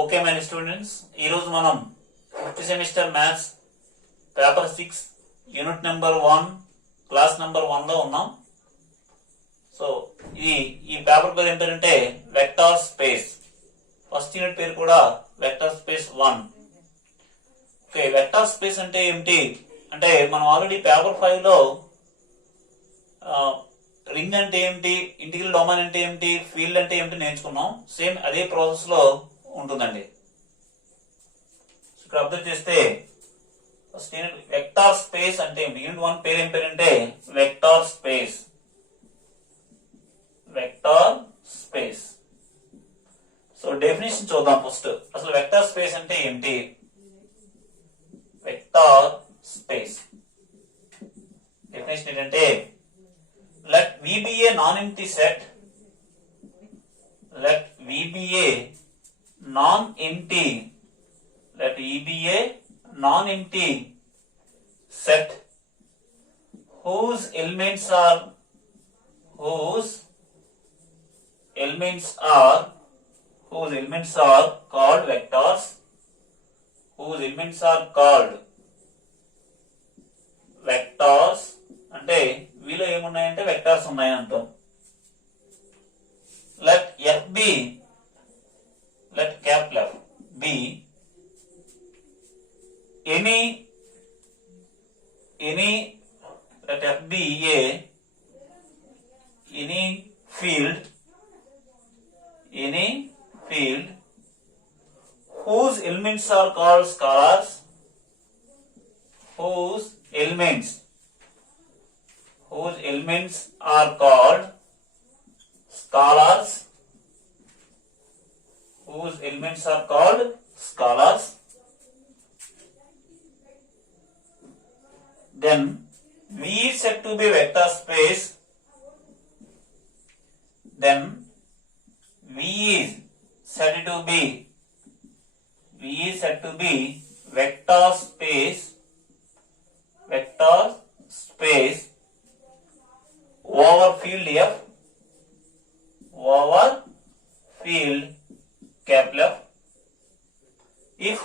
Okay my students, ఈరోజు మనం fifth semester maths paper 6 unit number 1 class number 1 లో ఉన్నాం. సో ఈ పేపర్ పేరు ఏంటంటే వెక్టార్ స్పేస్. ఫస్ట్ యూనిట్ పేరు కూడా vector space 1. Okay, vector space అంటే ఏమిటి అంటే మనం ఆల్రెడీ పేపర్ 5 లో రింగ్ అంటే ఏమిటి, ఇంటిగ్రల్ డొమైన్ అంటే ఏమిటి, ఫీల్డ్ అంటే ఏమిటి నేర్చుకున్నాం. సేమ్ అదే ప్రాసెస్ లో ఉంటుందండి. ఇక్కడ అబ్జర్వ్ చేస్తే ఫస్ట్ వెక్టార్ స్పేస్ అంటే యూనిట్ 1 పేరు ఏం పేరంటే vector space. Vector space. So definition చూద్దాం ఫస్ట్. అసలు వెక్టార్ స్పేస్ అంటే ఏంటి? వెక్టార్ స్పేస్ డెఫినేషన్ ఏంటంటే let V be a non-empty set. Let V be a non-empty. Let E be a non-empty set whose elements are called vectors. Whose elements are called vectors. అంటే వీలో ఏమున్నాయంటే vectors ఉన్నాయని అంటాం. Let F B, let capital F B any let F B a any field whose elements are called scalars. Whose elements are called scalars. Whose elements are called scalars. Then V is said to be vector space. Then V is said to be vector space over field F, over field capital F, if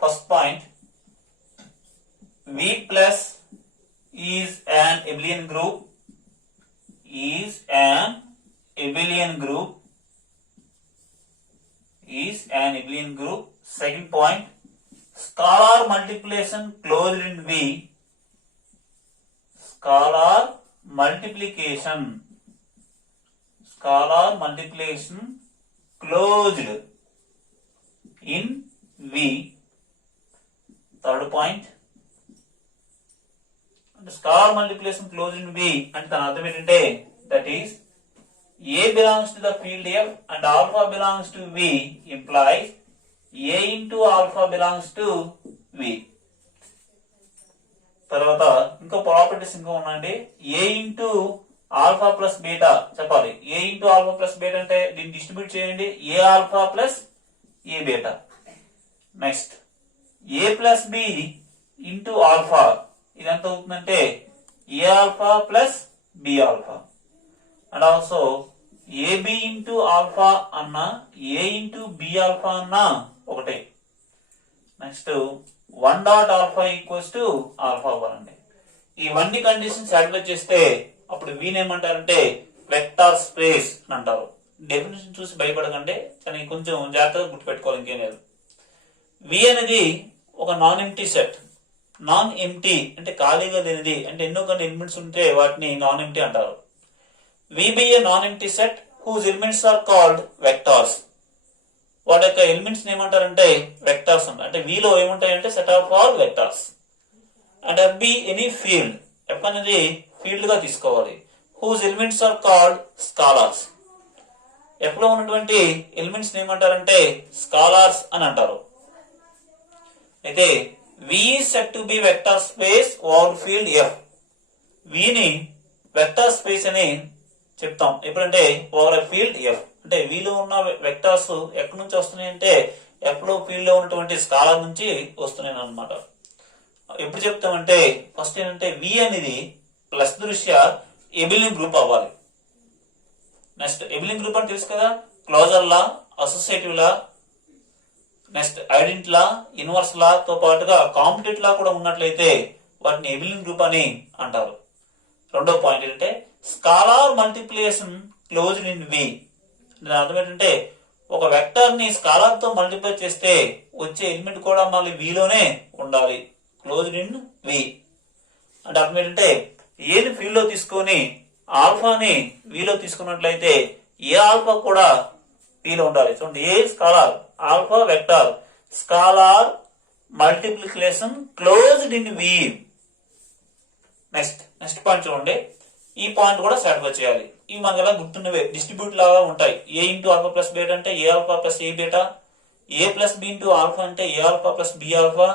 first point V plus is an abelian group. Second point, scalar multiplication closed in V. Scalar multiplication closed in V. Third point, scalar multiplication closed in V అంటే దాని అర్థం ఏంటంటే that is A belongs to the field F and alpha belongs to V implies A into alpha belongs to V. తర్వాత ఇంకో properties ఇంకా ఉన్నాయండి. A into alpha plus beta చెప్పాలి. A into alpha plus beta అంటే దీన్ని distribute చేయండి. A alpha plus A beta. Next A plus B into alpha ఇది ఎంత అవుతుందంటే A alpha plus B alpha. And also AB into alpha అన్న A into B alpha అన్న ఒకటే. Next 1 dot alpha equals to alpha 1 అండి. ఇవన్నీ conditions satisfy చేస్తే అప్పుడు వీని ఏమంటారంటే వెక్టార్ స్పేస్ అని అంటారు. డెఫినేషన్ చూసి భయపడకండి, కానీ కొంచెం జాగ్రత్తగా గుర్తుపెట్టుకోవాలి, ఇంకేం లేదు. వి అనేది ఒక non empty set. Non empty అంటే ఖాళీగా లేనిది, అంటే ఎన్నో కొన్ని ఎలిమెంట్స్ ఉంటే వాటిని నాన్ ఎంప్టీ అంటారు. V be a non empty set whose elements are called vectors. వాటి యొక్క ఎలిమెంట్స్ ఏమంటారంటే వెక్టార్స్ అంటారు. అంటే వీలో ఏముంటాయంటే set of all vectors. And F B any field, F అనేది ఫీల్డ్ గా తీసుకోవాలి. Whose elements are called scalars. F లో ఉన్నటువంటి ఎలిమెంట్స్ ఏమంటారంటే స్కాలార్స్ అని అంటారు. అయితే V said to be vector space over field F. విని వెక్టార్ స్పేస్ అని చెప్తాం ఎప్పుడంటే ఓవర్ ఎ ఫీల్డ్ ఎఫ్. అంటే వీలో ఉన్న వెక్టార్స్ ఎక్కడి నుంచి వస్తున్నాయి అంటే ఎఫ్ లో ఫీల్డ్ లో ఉన్నటువంటి స్కాలర్ నుంచి వస్తున్నాయి అన్నమాట. ఎప్పుడు చెప్తామంటే ఫస్ట్ ఏంటంటే వి అనేది ప్లస్ దృష్ట్యా ఎబిలియన్ గ్రూప్ అవ్వాలి. నెక్స్ట్ ఎబిలియన్ గ్రూప్ అని తెలుసు కదా, closure law associative law, next identity law, inverse law తో పాటుగా కాంపిటేటివ్ లా కూడా ఉన్నట్లయితే వాటిని ఎబిలియన్ గ్రూప్ అని అంటారు. రెండో పాయింట్ ఏంటంటే స్కాలార్ మల్టిప్లికేషన్ క్లోజ్డ్ ఇన్ వి. దాని అర్థం ఏంటంటే ఒక వెక్టర్ ని స్కాలార్ తో మల్టిప్లై చేస్తే వచ్చే ఎలిమెంట్ కూడా మళ్ళీ విలోనే ఉండాలి, క్లోజ్డ్ ఇన్ వి. అంటే అర్థం ఏంటంటే ఏని ఫీల్డ్ లో తీసుకొని ఆల్ఫాని విలో తీసుకున్నట్లయితే ఏ ఆల్ఫా కూడా విలో ఉండాలి. చూడండి, A scalar alpha vector scalar multiplication closed in V. Next point చూడండి, ఈ పాయింట్ కూడా సాటిస్ఫై చేయాలి. ఈ మనకి ఎలా గుర్తున్నవే డిస్ట్రిబ్యూట్ లాగా ఉంటాయి. A into alpha plus beta అంటే a alpha plus A beta, a plus B into alpha అంటే a alpha plus B alpha,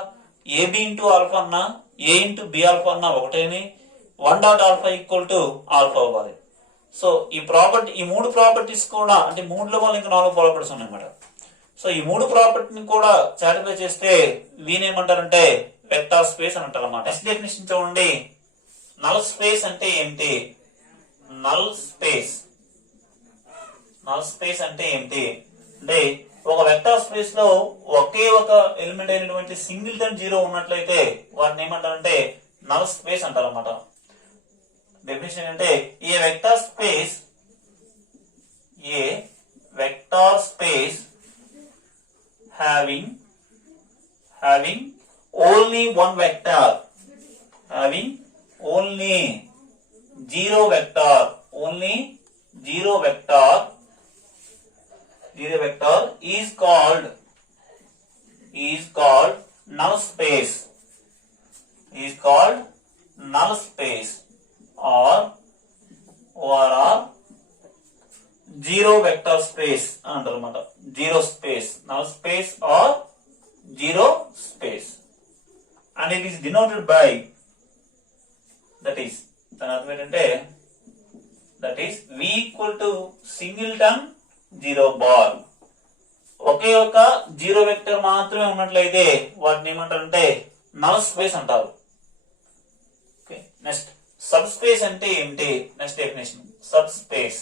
a b into alpha అన్నా ఏ ఇంటూ బి ఆల్ఫా అన్నా ఒకటేని, 1 dot alpha equal to alpha అవ్వాలి. So ఈ మూడు properties కూడా అంటే మూడులో వల్ల ఇంకా 4 ప్రాపర్టీస్ ఉన్నాయన్నమాట. సో ఈ మూడు ప్రాపర్టీని కూడా సాటిస్ఫై చేస్తే వీనేమంటారంటే వెక్టార్ స్పేస్ అని అంటారు అన్నమాట. నెక్స్ట్ డెఫినిషన్ చూడండి, నల్ స్పేస్ అంటే ఏంటి? నల్ స్పేస్ అంటే ఏంటి అంటే ఒక వెక్టార్ స్పేస్ లో ఒకే ఒక ఎలిమెంట్ అయినటువంటి సింగిల్టన్ జీరో ఉన్నట్లయితే వాటిని ఏమంటారంటే నల్ స్పేస్ అంటారు అన్నమాట. డెఫినేషన్ ఏంటంటే a vector space having only one vector, having only zero vector is called null space, or zero vector space అంటారు అన్నమాట. Zero space, null space or zero space. And it is denoted by that is, దాని అర్థం ఏంటంటే that is V equal to singleton zero bar. ఒకే ఒక zero vector మాత్రమే ఉన్నట్లయితే వాటిని ఏమంటారంటే నల్ స్పేస్ అంటారు. నెక్స్ట్ సబ్ స్పేస్ అంటే ఏంటి? నెక్స్ట్ డెఫినేషన్, సబ్ స్పేస్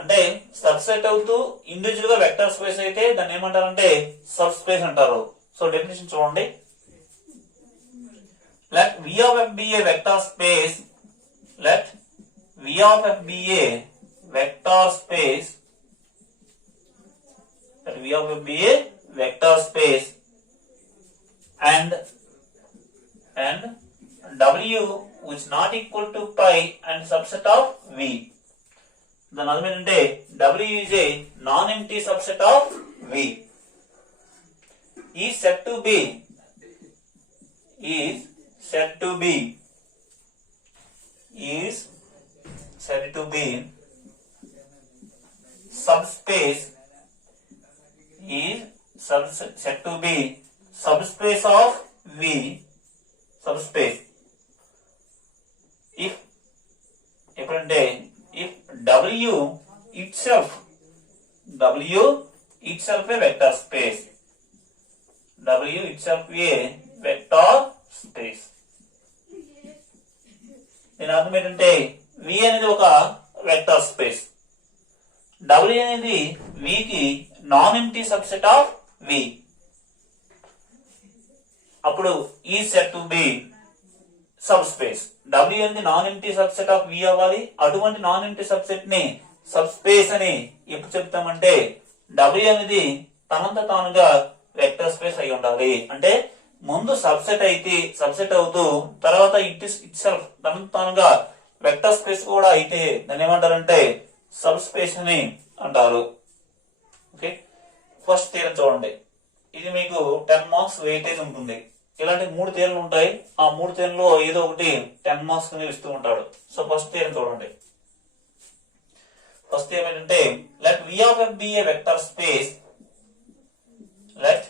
అంటే సబ్సెట్ అవుతూ ఇండివిజువల్ గా వెక్టర్ స్పేస్ అయితే దాన్ని ఏమంటారంటే సబ్ స్పేస్ అంటారు. సో డెఫినేషన్ చూడండి, let V of f be a vector space, let V of f be a vector space, let V of f be a vector space and W which is not equal to pi and subset of V. దాని అర్థం ఏంటంటే W is a non-empty subset of V. is said to be subspace, is said to be subspace of V, subspace if ఎప్పుడంటే if W itself a vector space, W itself a vector space. దీని అర్థం ఏంటంటే V అనేది ఒక vector space, W అనేది V కి non empty subset of V. అప్పుడు ఈ set to B sub space. W అనేది non empty subset of V అవ్వాలి. అటువంటి నాన్ ఎంప్టీ సబ్సెట్ ని సబ్ స్పేస్ అని ఎప్పుడు చెప్తామంటే W అనేది తనంత తానుగా వెక్టర్ స్పేస్ అయి ఉండాలి. అంటే ముందు సబ్సెట్ అవుతూ తర్వాత ఇట్ సెల్ఫ్ తనంత తానుగా వెక్టర్ స్పేస్ కూడా అయితే దాన్ని ఏమంటారంటే సబ్ స్పేస్ అని అంటారు. ఓకే, ఫస్ట్ థియరం చూడండి, ఇది మీకు 10 మార్క్స్ వెయిటేజ్ ఉంటుంది. ఇలాంటి 3 థియరీలు ఉంటాయి. ఆ 3 థియరీలో ఏదో ఒకటి 10 మార్క్స్ ఇస్తూ ఉంటాడు. సో ఫస్ట్ థియరం చూడండి. ఫస్ట్ థియరం ఏంటంటే let V of f be a vector space, let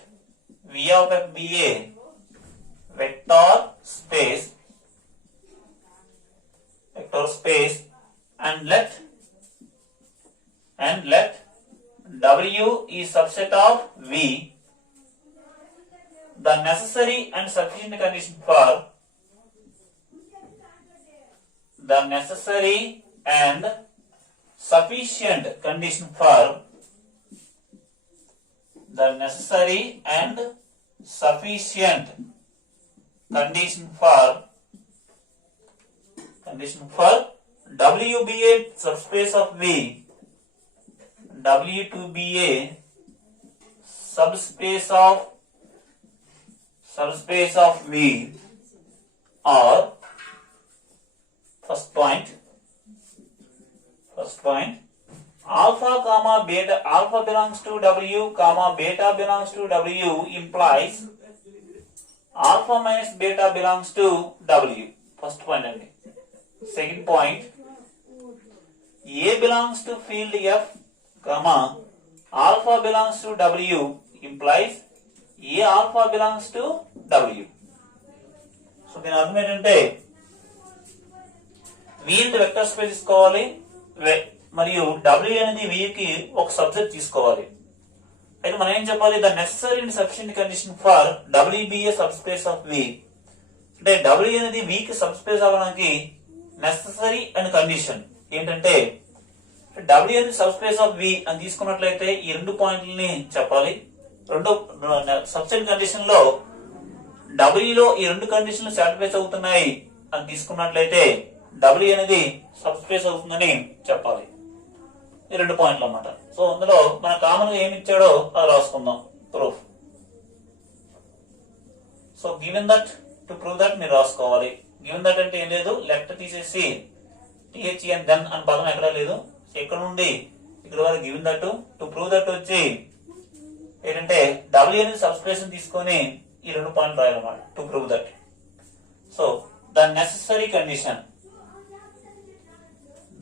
V of f be a vector space and let W is subset of V. The necessary and sufficient condition for the necessary and sufficient condition for W be a subspace of V, W to be a subspace of V, or first point alpha comma beta, alpha belongs to W comma beta belongs to W implies alpha minus beta belongs to W. First point అండి. Second point, A belongs to field F comma alpha belongs to W implies A alpha belongs to W. So దీని అర్థం ఏంటంటే V అనేది vector space తీసుకోవాలి మరియు W అనేది V కి ఒక సబ్జెక్ట్ తీసుకోవాలి. అయితే మనం ఏం చెప్పాలి, the necessary and sufficient condition for W be a subspace of V, అంటే W అనేది V కి సబ్స్పేస్ అవ్వడానికి నెసెసరీ అండ్ కండిషన్ ఏంటంటే W అనేది సబ్స్పేస్ ఆఫ్ V అని తీసుకున్నట్లయితే ఈ రెండు పాయింట్లని చెప్పాలి. రెండో సఫిషియెంట్ కండిషన్ లో W లో ఈ రెండు కండిషన్లు సాటిస్ఫై అవుతున్నాయి అని తీసుకున్నట్లయితే W అనేది సబ్స్పేస్ అవుతుందని చెప్పాలి. ఈ రెండు పాయింట్లు అన్నమాట. సో అందులో మన కామన్ గా ఏమి ఇచ్చాడో అది రాసుకుందాం. Proof. So given that, to prove that మీరు రాసుకోవాలి. గివెన్ దట్ అంటే ఏం లేదు, లెఫ్ట్ తీసేసి టిహెచ్ అండ్ దెన్ అని పదం ఎక్కడా లేదు. ఇక్కడ నుండి ఇక్కడ వరకు given that, to prove that వచ్చి ఏంటంటే W అనేది సబ్స్పేస్ తీసుకొని ఈ రెండు పాయింట్లు రాయాలన్నమాట. To prove that. So the necessary condition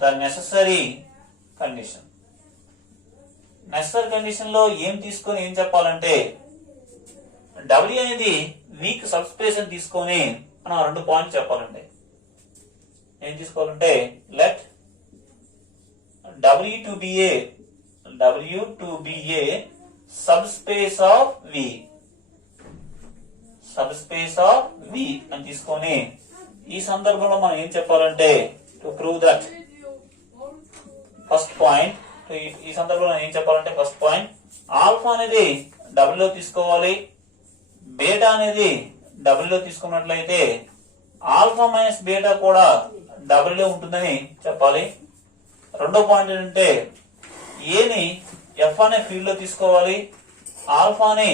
necessary condition లో ఏం తీసుకొని ఏం చెప్పాలంటే W అనేది వీక్ సబ్స్పేస్ అని తీసుకొని మనం రెండు పాయింట్లు చెప్పాలండి. ఏం తీసుకోవాలంటే let W to be a subspace of V అని తీసుకొని ఈ సందర్భంలో మనం ఏం చెప్పాలంటే to prove that first point, ఈ సందర్భంలో ఏం చెప్పాలంటే ఫస్ట్ పాయింట్ ఆల్ఫా అనేది W లో తీసుకోవాలి, బీటా అనేది W లో తీసుకున్నట్లయితే ఆల్ఫా మైనస్ బీటా కూడా W లో ఉంటుందని చెప్పాలి. రెండో పాయింట్ ఏంటంటే ఏని F అనే ఫీల్డ్ లో తీసుకోవాలి, ఆల్ఫాని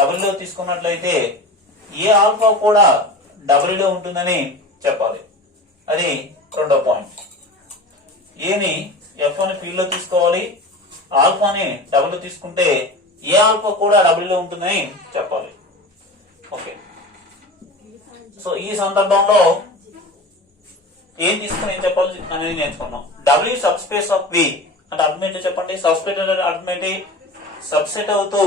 W లో తీసుకున్నట్లయితే ఏ ఆల్ఫా కూడా W లో ఉంటుందని చెప్పాలి. అది రెండో పాయింట్. ఏని F అనే ఫీల్డ్ లో తీసుకోవాలి, ఆల్ఫాని W లో తీసుకుంటే ఏ ఆల్ఫా కూడా W లో ఉంటుందని చెప్పాలి. ఓకే. సో ఈ సందర్భంలో ఏం తీసుకుని ఏం చెప్పాలి అనేది నేర్చుకున్నాం. W సబ్స్పేస్ ఆఫ్ V అంటే అర్థం ఏంటో చెప్పండి. సబ్స్పేస్ అంటే అర్థం ఏంటి, సబ్సెట్ అవుతూ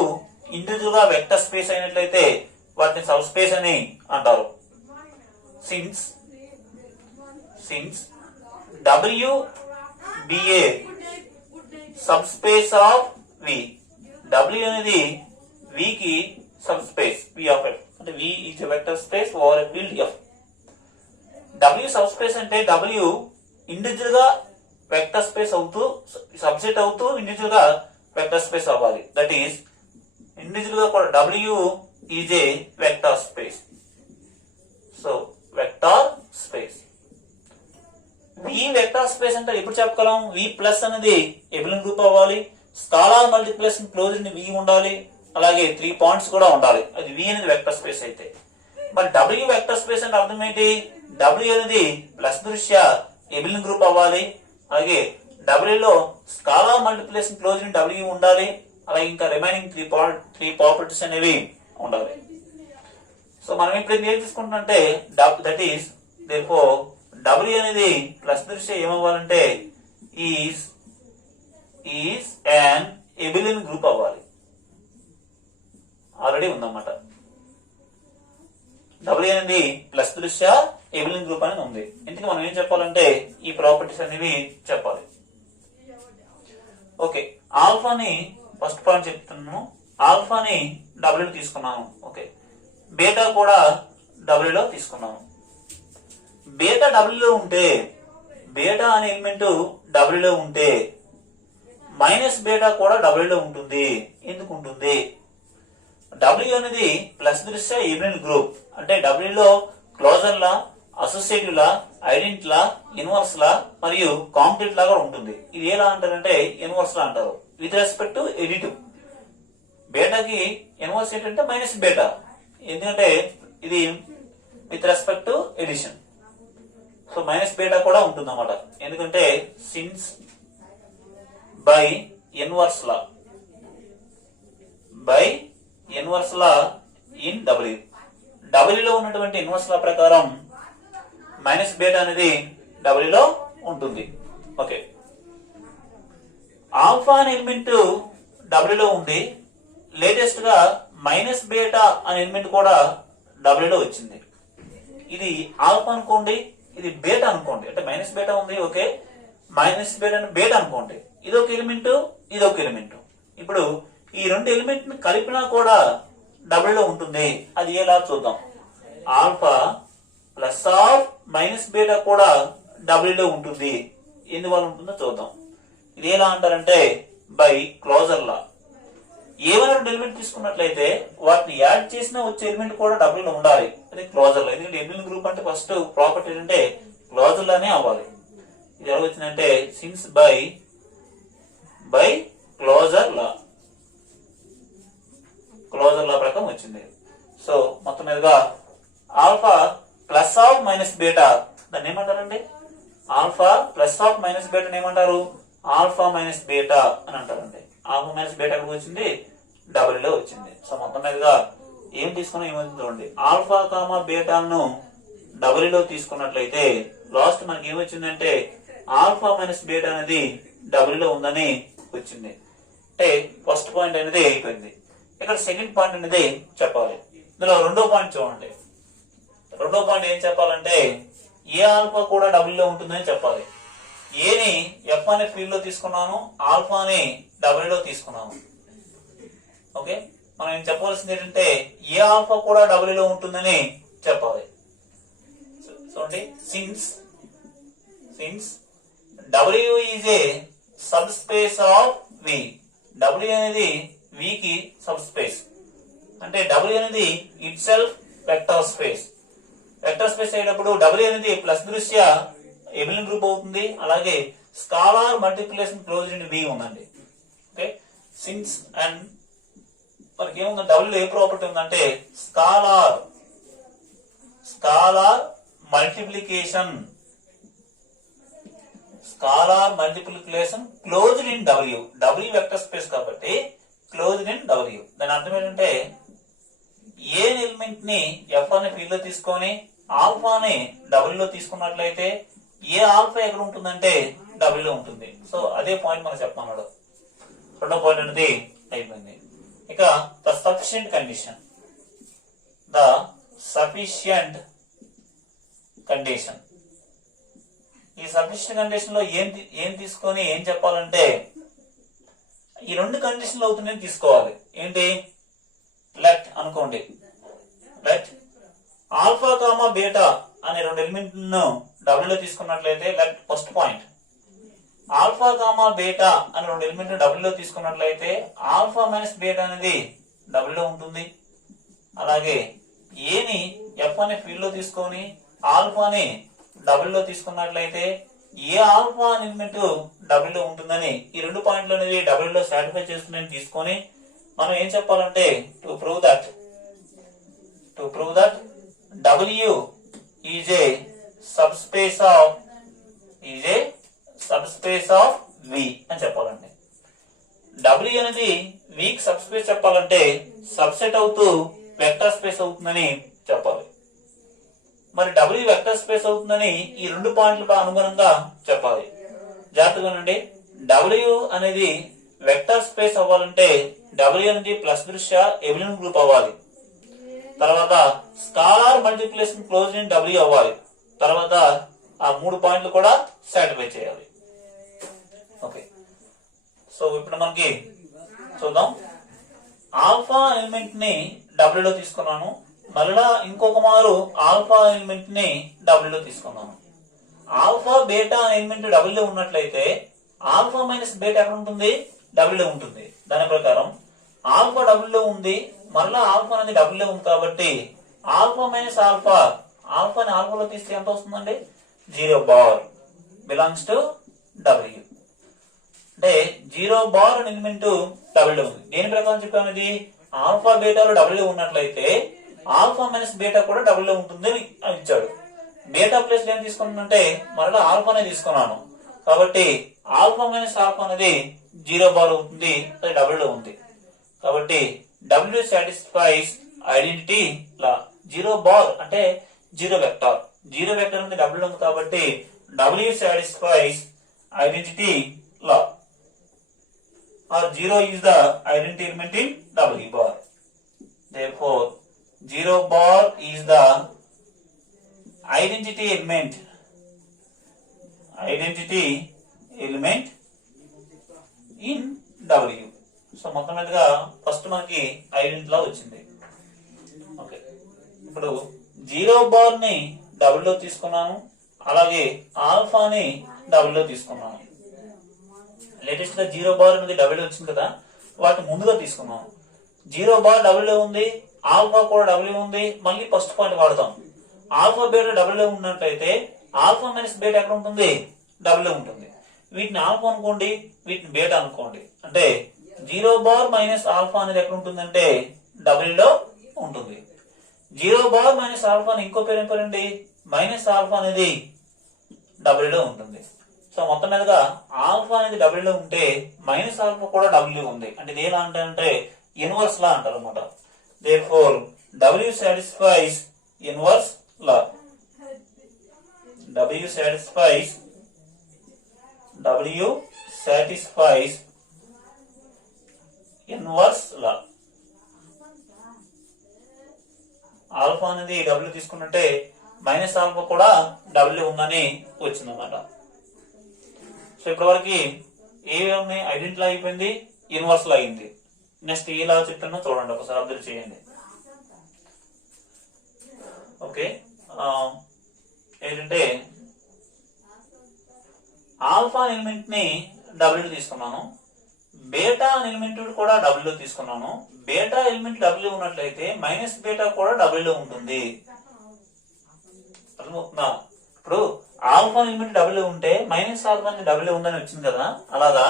ఇండివిజువల్ గా వెక్టర్ స్పేస్ అయినట్లయితే వాటిని సబ్స్పేస్ అని అంటారు. Since W be a subspace of V, W అనేది V కి సబ్స్పేస్ V of F అంటే V is a vector space over a field F. W subspace అంటే W ఇండివిజువల్ గా వెక్టర్ స్పేస్ అవుతూ సబ్సెట్ అవుతూ ఇండివిజువల్ గా వెక్టర్ స్పేస్ అవ్వాలి. That is individual గా కూడా W is a vector space. So vector space V vector space అంటే ఎప్పుడు చెప్పగలం, V ప్లస్ అనేది ఎబిలియన్ గ్రూప్ అవ్వాలి, స్కాలార్ మల్టిప్లికేషన్ క్లోజ్డ్ V ఉండాలి, అలాగే 3 పాయింట్స్ కూడా ఉండాలి. అది V అనేది వెక్టర్ స్పేస్ అయితే. మరి W వెక్టర్ స్పేస్ అంటే అర్థం ఏంటి, W అనేది ప్లస్ దృష్ట్యా ఎబిలియన్ గ్రూప్ అవ్వాలి, అలాగే W లో స్కాలార్ మల్టిప్లికేషన్ క్లోజ్డ్ W ఉండాలి, అలాగే ఇంకా రిమైనింగ్ 3 ప్రాపర్టీస్ అనేవి ఉండాలి. సో మనం ఇప్పుడు ఏం తీసుకుంటున్నామంటే దట్ ఈస్ దేర్ఫోర్ W అనేది ప్లస్ దృష్ట్యా ఏమవ్వాలంటే ఈజ్ an ఎబిలియన్ గ్రూప్ అవ్వాలి. ఆల్రెడీ ఉందన్నమాట. W అనేది ప్లస్ దృష్ట్యా ఎబిలియన్ గ్రూప్ అనేది ఉంది. ఇందుకు మనం ఏం చెప్పాలంటే ఈ ప్రాపర్టీస్ అనేవి చెప్పాలి. ఓకే, ఆల్ఫాని ఫస్ట్ పాయింట్ చెప్తున్నాను. ఆల్ఫాని W లో తీసుకున్నాను. ఓకే, బీటా కూడా W లో తీసుకున్నాను. బీటా W లో ఉంటే, బీటా అనే ఎలిమెంట్ W లో ఉంటే మైనస్ బీటా కూడా W లో ఉంటుంది. ఎందుకు ఉంటుంది డబ్ల్యూ అనేది ప్లస్ దృశ్య ఈవెన్ గ్రూప్ అంటే డబ్ల్యూలో క్లోజర్ లా, అసోసియేటివ్ లా, ఐడెంట్ లా, ఇన్వర్స్ లా మరియు కాంప్లీట్ లాగా ఉంటుంది. ఇది ఎలా అంటారంటే ఇన్వర్స్ లా అంటారు విత్ రెస్పెక్ట్ టు ఎడిటివ్. బేటాకి ఇన్వర్స్ ఏంటంటే మైనస్ బేటా, ఎందుకంటే ఇది with respect to addition. So minus beta కూడా ఉంటుంది అన్నమాట, ఎందుకంటే since by inverse law in డబ్ల్యూలో ఉన్నటువంటి ఇన్వర్స్ లా ప్రకారం మైనస్ బేటా అనేది డబ్ల్యూలో ఉంటుంది. ఓకే, ఆల్ఫా అనే ఎలిమెంట్ డబ్ల్యూలో ఉంది. లేటెస్ట్ గా మైనస్ బేటా అనే ఎలిమెంట్ కూడా డబ్ల్యూలో వచ్చింది. ఇది ఆల్ఫా అనుకోండి, ఇది బేటా అనుకోండి, అంటే మైనస్ బేటా ఉంది, ఓకే, మైనస్ బేటా అనుకోండి. ఇదొక ఎలిమెంట్, ఇదొక ఎలిమెంట్. ఇప్పుడు ఈ రెండు ఎలిమెంట్ ని కలిపినా కూడా డబ్ల్యూలో ఉంటుంది. అది ఎలా చూద్దాం. Alpha plus of minus beta కూడా డబ్ల్యూలో ఉంటుంది. ఎందువల్ల ఉంటుందో చూద్దాం. ఇది ఎలా అంటారంటే బై క్లోజర్ లా. ఏమైనా రెండు ఎలిమెంట్ తీసుకున్నట్లయితే వాటిని యాడ్ చేసినా వచ్చే ఎలిమెంట్ కూడా డబ్ల్యూలో ఉండాలి, అది క్లోజర్ లా. ఎందుకంటే ఎలిమెంట్ గ్రూప్ అంటే ఫస్ట్ ప్రాపర్టీ ఏంటంటే క్లోజర్ లానే అవ్వాలి. ఇది ఎలా వచ్చిందంటే సిన్స్ బై క్లోజర్ లా ప్రకారం వచ్చింది. సో మొత్తం మీదుగా ఆల్ఫా ప్లస్ ఆఫ్ మైనస్ బేటా దాన్ని ఏమంటారండి? ఆల్ఫా ప్లస్ ఆఫ్ మైనస్ బేటా ఏమంటారు? ఆల్ఫా మైనస్ బేటా అని అంటారండి. ఆల్ఫా మైనస్ బేటా ఎక్కడికి వచ్చింది? డబ్ల్యూలో వచ్చింది. సో మొత్తం మీదుగా ఏం తీసుకున్నా ఏమవుతుంది చూడండి. ఆల్ఫా కామా బేటాను డబ్ల్యూలో తీసుకున్నట్లయితే లాస్ట్ మనకి ఏమొచ్చిందంటే ఆల్ఫా మైనస్ బేటా అనేది డబ్ల్యూలో ఉందని వచ్చింది. అంటే ఫస్ట్ పాయింట్ అనేది అయిపోయింది. ఇక్కడ సెకండ్ పాయింట్ అనేది చెప్పాలి. ఇందులో రెండో పాయింట్ చూడండి. రెండో పాయింట్ ఏం చెప్పాలంటే ఏ ఆల్ఫా కూడా డబ్ల్యూలో ఉంటుందని చెప్పాలి. ఏని ఎఫ్ అనే ఫీల్డ్ లో తీసుకున్నాను, ఆల్ఫాని డబ్ల్యూలో తీసుకున్నాను. ఓకే, మనం ఏం చెప్పవలసింది ఏంటంటే ఏ ఆల్ఫా కూడా డబ్ల్యూలో ఉంటుందని చెప్పాలి. చూడండి, since W is a subspace of V. W అనేది వి కి సబ్ స్పేస్, అంటే డబ్ల్యూ అనేది itself vector space. Vector space అయ్యేటప్పుడు డబ్ల్యూ అనేది ప్లస్ దృష్ట్యా ఎబిలియన్ గ్రూప్ అవుతుంది. అలాగే scalar multiplication close in V ఉందండి. ఓకే, సిన్స్ అండ్ మనకి ఏముంది డబ్ల్యూ ఏ ప్రాపర్టీ ఉందంటే స్కాలార్ multiplication closed in W. W vector space కాబట్టి క్లోజ్డ్ ఇన్ డబ్ల్యూ. దాని అర్థం ఏంటంటే ఏ ఎలిమెంట్ ని ఎఫ్ అనే ఫీల్డ్ లో తీసుకొని ఆల్ఫాని డబ్ల్యూలో తీసుకున్నట్లయితే ఏ ఆల్ఫా ఎక్కడ ఉంటుందంటే డబ్ల్యూలో ఉంటుంది. సో అదే పాయింట్ మనం చెప్తున్నాడు. రెండో పాయింట్ అనేది అయిపోయింది. ఇక ద సఫిషియంట్ కండిషన్. ఈ సఫిషియంట్ కండిషన్ లో ఏం తీసుకొని ఏం చెప్పాలంటే ఈ రెండు కండిషన్లు అవుతున్నాయని తీసుకోవాలి. ఏంటి? లెట్ అనుకోండి, లెట్ ఆల్ఫా కామా బీటా అనే రెండు ఎలిమెంట్లను డబ్ల్యూలో తీసుకున్నట్లయితే let first point alpha comma beta అనే రెండు ఎలిమెంట్లు డబ్ల్యూలో తీసుకున్నట్లయితే ఆల్ఫా మైనస్ బీటా అనేది డబ్ల్యూలో ఉంటుంది. అలాగే ఏని ఎఫ్ అనే ఫీల్డ్ లో తీసుకొని ఆల్ఫాని డబ్ల్యూలో తీసుకున్నట్లయితే ఏ ఆల్ఫా అనే ఎలిమెంట్ డబ్ల్యూలో ఉంటుందని ఈ రెండు పాయింట్లు అనేది డబ్ల్యూలో సాటిస్ఫై చేసుకుని తీసుకొని మనం ఏం చెప్పాలంటే to prove that W is a subspace of V అని చెప్పాలండి. డబ్ల్యూ అనేది వి కి సబ్ స్పేస్ చెప్పాలంటే సబ్సెట్ అవుతూ వెక్టర్ స్పేస్ అవుతుందని చెప్పాలి. మరి డబ్ల్యూ వెక్టర్ స్పేస్ అవుతుందని ఈ రెండు పాయింట్లకు అనుగుణంగా చెప్పాలి. జాగ్రత్తగానండి. డబ్ల్యూ అనేది వెక్టర్ స్పేస్ అవ్వాలంటే డబ్ల్యూ అనేది ప్లస్ దృష్ట్యా ఎబిలియన్ గ్రూప్ అవ్వాలి. తర్వాత స్కాలార్ మల్టిప్లికేషన్ క్లోజ్ ఇన్ డబ్ల్యూ అవ్వాలి. తర్వాత ఆ మూడు పాయింట్లు కూడా సాటిస్ఫై చేయాలి. ఓకే, సో ఇప్పుడు మనకి చూద్దాం. ఆల్ఫా ఎలిమెంట్ ని డబ్ల్యూలో తీసుకున్నాను, మళ్ళా ఇంకొక మారు ఆల్ఫా ఎలిమెంట్ ని డబ్ల్యూలో తీసుకున్నాను. ఆల్ఫా బీటా ఎలిమెంట్ డబ్ల్యూలో ఉన్నట్లయితే ఆల్ఫా మైనస్ బీటా ఎక్కడ ఉంటుంది? డబ్ల్యూలో ఉంటుంది. దాని ప్రకారం ఆల్ఫా డబ్ల్యూలో ఉంది, మరలా ఆల్ఫా అనేది డబుల్ ఉంది కాబట్టి ఆల్ఫా మైనస్ ఆల్ఫా, ఆల్ఫాని ఆల్ఫాలో తీస్తే ఎంత వస్తుందండి? 0 బార్ బిలాంగ్స్ టు డబ్ల్యూ. అంటే 0 బార్ ఎలిమెంట్ డబ్ల్యూ ఉంది. దేని ప్రకారం చెప్పాము? ఇది ఆల్ఫా బీటాలో డబ్ల్యూ ఉన్నట్లయితే ఆల్ఫా మైనస్ బీటా కూడా డబ్ల్యూ ఉంటుంది అని ఇచ్చాడు. బీటా ప్లేస్ ఏం తీసుకున్నానంటే మరలా ఆల్ఫానే తీసుకున్నాను కాబట్టి ఆల్ఫా మైనస్ ఆల్ఫా అనేది 0 బార్ అవుతుంది, అది డబ్ల్యూ ఉంది కాబట్టి డబ్ల్యూ సాటిస్ఫైస్ ఐడెంటిటీ లా. 0 బార్ అంటే 0 వెక్టర్, 0 వెక్టర్ అనేది డబ్ల్యూ ఉంది కాబట్టి W satisfies identity law or 0 is the identity element in W bar. Therefore 0 bar is the identity element in W. So మొత్తం మీదుగా ఫస్ట్ మనకి ఐడెంటిటీ లా వచ్చింది. ఓకే, ఇప్పుడు 0 bar ని డబుల్ లో తీసుకున్నాను, అలాగే ఆల్ఫాని డబుల్ లో తీసుకున్నాను. లేటెస్ట్ గా 0 బార్ అనేది డబుల్ వచ్చింది కదా, వాటి ముందుగా తీసుకున్నాం. 0 బార్ డబుల్ ఉంది, ఆల్ఫా కూడా డబుల్ ఉంది. మళ్ళీ ఫస్ట్ పాయింట్ వాడతాం. ఆల్ఫా బీటా డబుల్ ఉన్నట్లయితే ఆల్ఫా మైనస్ బీటా ఎక్కడ ఉంటుంది? డబుల్ ఉంటుంది. వీటిని ఆల్ఫా అనుకోండి, వీటిని బీటా అనుకోండి. అంటే 0 బార్ మైనస్ ఆల్ఫా అనేది ఎక్కడ ఉంటుందంటే డబుల్ లో ఉంటుంది. 0 బార్ మైనస్ ఆల్ఫా ఇంకో పేరు ఏం పేరండి? మైనస్ ఆల్ఫా అనేది డబుల్ లో ఉంటుంది. సో మొత్తం మీదుగా ఆల్ఫా అనేది డబ్ల్యూ ఉంటే మైనస్ ఆల్ఫా కూడా డబ్ల్యూ ఉంది. అంటే ఇది ఎలా అంటే ఇన్వర్స్ లా అంటారు అనమాట. Therefore W satisfies inverse law. W satisfies inverse law. Alpha అనేది డబ్ల్యూ తీసుకున్నట్టే మైనస్ ఆల్ఫా కూడా డబ్ల్యూ ఉందని వచ్చిందన్నమాట. సో ఇప్పటి వరకు ఏమి ఐడెంటిటీ లా అయిపోయింది, ఇన్వర్స్ లా అయింది. నెక్స్ట్ ఏ లా చెప్తున్నా చూడండి, ఒకసారి అబ్జర్వ్ చేయండి. ఓకే, ఏంటంటే ఆల్ఫా ఎలిమెంట్ ని డబ్ల్యూ తీసుకున్నాను, బీటా ఎలిమెంట్ కూడా డబ్ల్యూ తీసుకున్నాను. బీటా ఎలిమెంట్ డబ్ల్యూ ఉన్నట్లయితే మైనస్ బీటా కూడా డబ్ల్యూ ఉంటుంది. అర్థమవుతుందా? ఇప్పుడు ఆల్ఫా ఎలిమెంట్ డబ్ల్యూ ఉంటే మైనస్ ఆల్ఫా డబ్ల్యూ ఉందని వచ్చింది కదా, అలాగా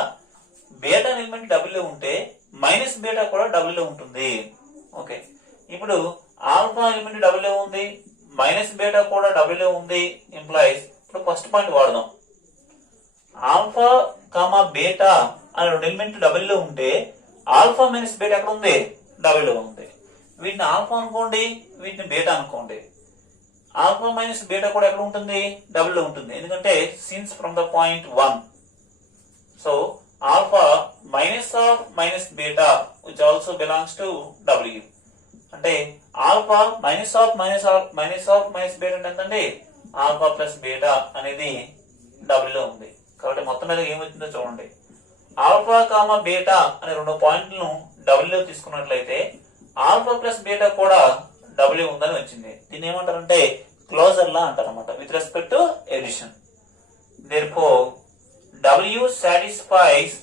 బీటా ఎలిమెంట్ డబ్ల్యూ ఉంటే మైనస్ బీటా కూడా డబ్ల్యూ ఉంటుంది. ఓకే, ఇప్పుడు ఆల్ఫా ఎలిమెంట్ డబ్ల్యూ ఉంది, మైనస్ బీటా కూడా డబ్ల్యూ ఉంది ఇంప్లాయిస్. ఇప్పుడు ఫస్ట్ పాయింట్ వాడదాం. ఆల్ఫా కామా బీటా అనే రెండు ఎలిమెంట్ డబ్ల్యూ ఉంటే ఆల్ఫా మైనస్ బీటా ఎక్కడ ఉంది? డబ్ల్యూ ఉంది. వీటిని ఆల్ఫా అనుకోండి, వీటిని బీటా అనుకోండి. ఆల్ఫా మైనస్ బీటా కూడా ఎక్కడ ఉంటుంది? డబ్ల్యూ ఉంటుంది. ఎందుకంటే since from the point 1. So alpha minus of minus beta which also belongs to W. అంటే alpha minus of minus beta అంటే ఎంతండి? ఆల్ఫా ప్లస్ బీటా అనేది డబ్ల్యూ ఉంది. కాబట్టి మొత్తం మీద ఏమవుతుందో చూడండి. ఆల్ఫా కామా బీటా అనే రెండు పాయింట్లను డబ్ల్యూ తీసుకున్నట్లయితే ఆల్ఫా ప్లస్ బీటా కూడా డబ్ల్యూ ఉందని వచ్చింది. దీన్ని ఏమంటారంటే క్లోజర్ లా అంటారు అనమాట, with respect to edition. Therefore W satisfies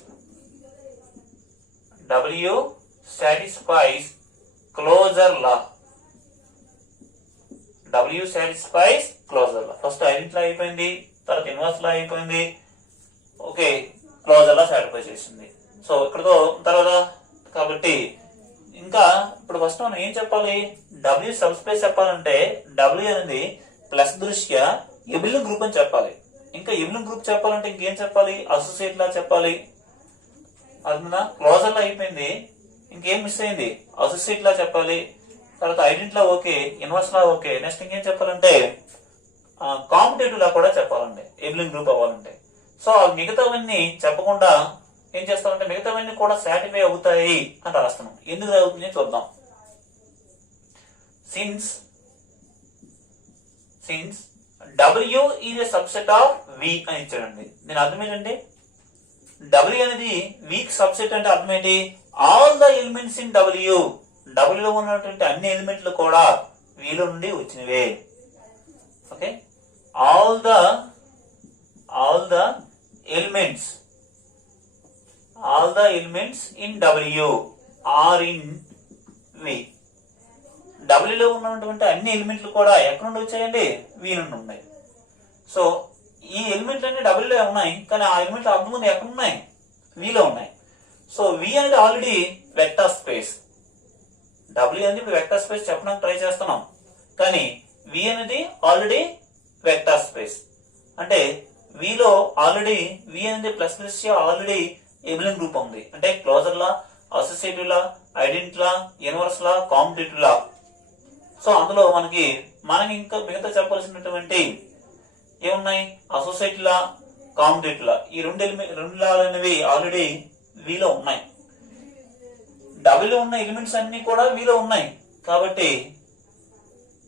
closure law. W satisfies closure law. First identity అయిపోయింది, తర్వాత ఇన్వర్స్ లా అయిపోయింది. ఓకే, క్లోజర్ లా సాటిస్ఫై చేసింది. సో ఇక్కడతో తర్వాత కాబట్టి ఇంకా ఇప్పుడు ఫస్ట్ మనం ఏం చెప్పాలి? W సబ్ స్పేస్ చెప్పాలంటే W అనేది ప్లస్ దృష్ట్యా ఎబిలియన్ గ్రూప్ అని చెప్పాలి. ఇంకా ఎబిలియన్ గ్రూప్ చెప్పాలంటే ఇంకేం చెప్పాలి? అసోసియేట్ లా చెప్పాలి. అర్థమైందా? క్లోజర్ లా అయిపోయింది, ఇంకేం మిస్ అయింది? అసోసియేట్ లా చెప్పాలి. తర్వాత ఐడెంటిటీ లా okay, inverse law okay. Next ఇంకేం చెప్పాలంటే కాంపిటేటివ్ లా కూడా చెప్పాలండి ఎబిలియన్ గ్రూప్ అవ్వాలంటే. సో మిగతావన్నీ చెప్పకుండా ఏం చేస్తామంటే మిగతావన్నీ కూడా సాటిస్ఫై అవుతాయి అని రాస్తున్నాం. ఎందుకు అవుతుంది చూద్దాం. Since W is a subset of V అని ఇచ్చాడండి. దీని అర్థం ఏంటంటే W అనేది V కి సబ్సెట్ అంటే అర్థం ఏంటి? All the elements in W లో ఉన్నటువంటి అన్ని ఎలిమెంట్లు కూడా V లో నుండి వచ్చినవే. Okay, all the elements in W are in V. డబ్ల్యూలో ఉన్నటువంటి అన్ని ఎలిమెంట్లు కూడా ఎక్కడ నుండి వచ్చాయండి? వి నుండి ఉన్నాయి. సో ఈ ఎలిమెంట్లు అన్ని డబ్ల్యూలో ఉన్నాయి, కానీ ఆ ఎలిమెంట్లు అంతకుముందు ఎక్కడ ఉన్నాయి? విలో ఉన్నాయి. సో వి అనేది ఆల్రెడీ వెక్టర్ స్పేస్. డబ్ల్యూ అనేది ఇప్పుడు వెక్టర్ స్పేస్ చెప్పడానికి ట్రై చేస్తున్నాం, కానీ వి అనేది ఆల్రెడీ వెక్టర్ స్పేస్. అంటే విలో ఆల్రెడీ వి అనేది ప్లస్ ఆల్రెడీ ఎబిలియన్ గ్రూప్ ఉంది. అంటే closure law, associative law, identity law, inverse law, competitive law. So అందులో మనకి ఇంకా మిగతా చెప్పాల్సినటువంటి ఏమున్నాయి? Associative law, competitive law. ఈ రెండు లాలు అనేవి ఆల్రెడీ విలో ఉన్నాయి. డబ్ల్యూలో ఉన్న ఎలిమెంట్స్ అన్ని కూడా విలో ఉన్నాయి. కాబట్టి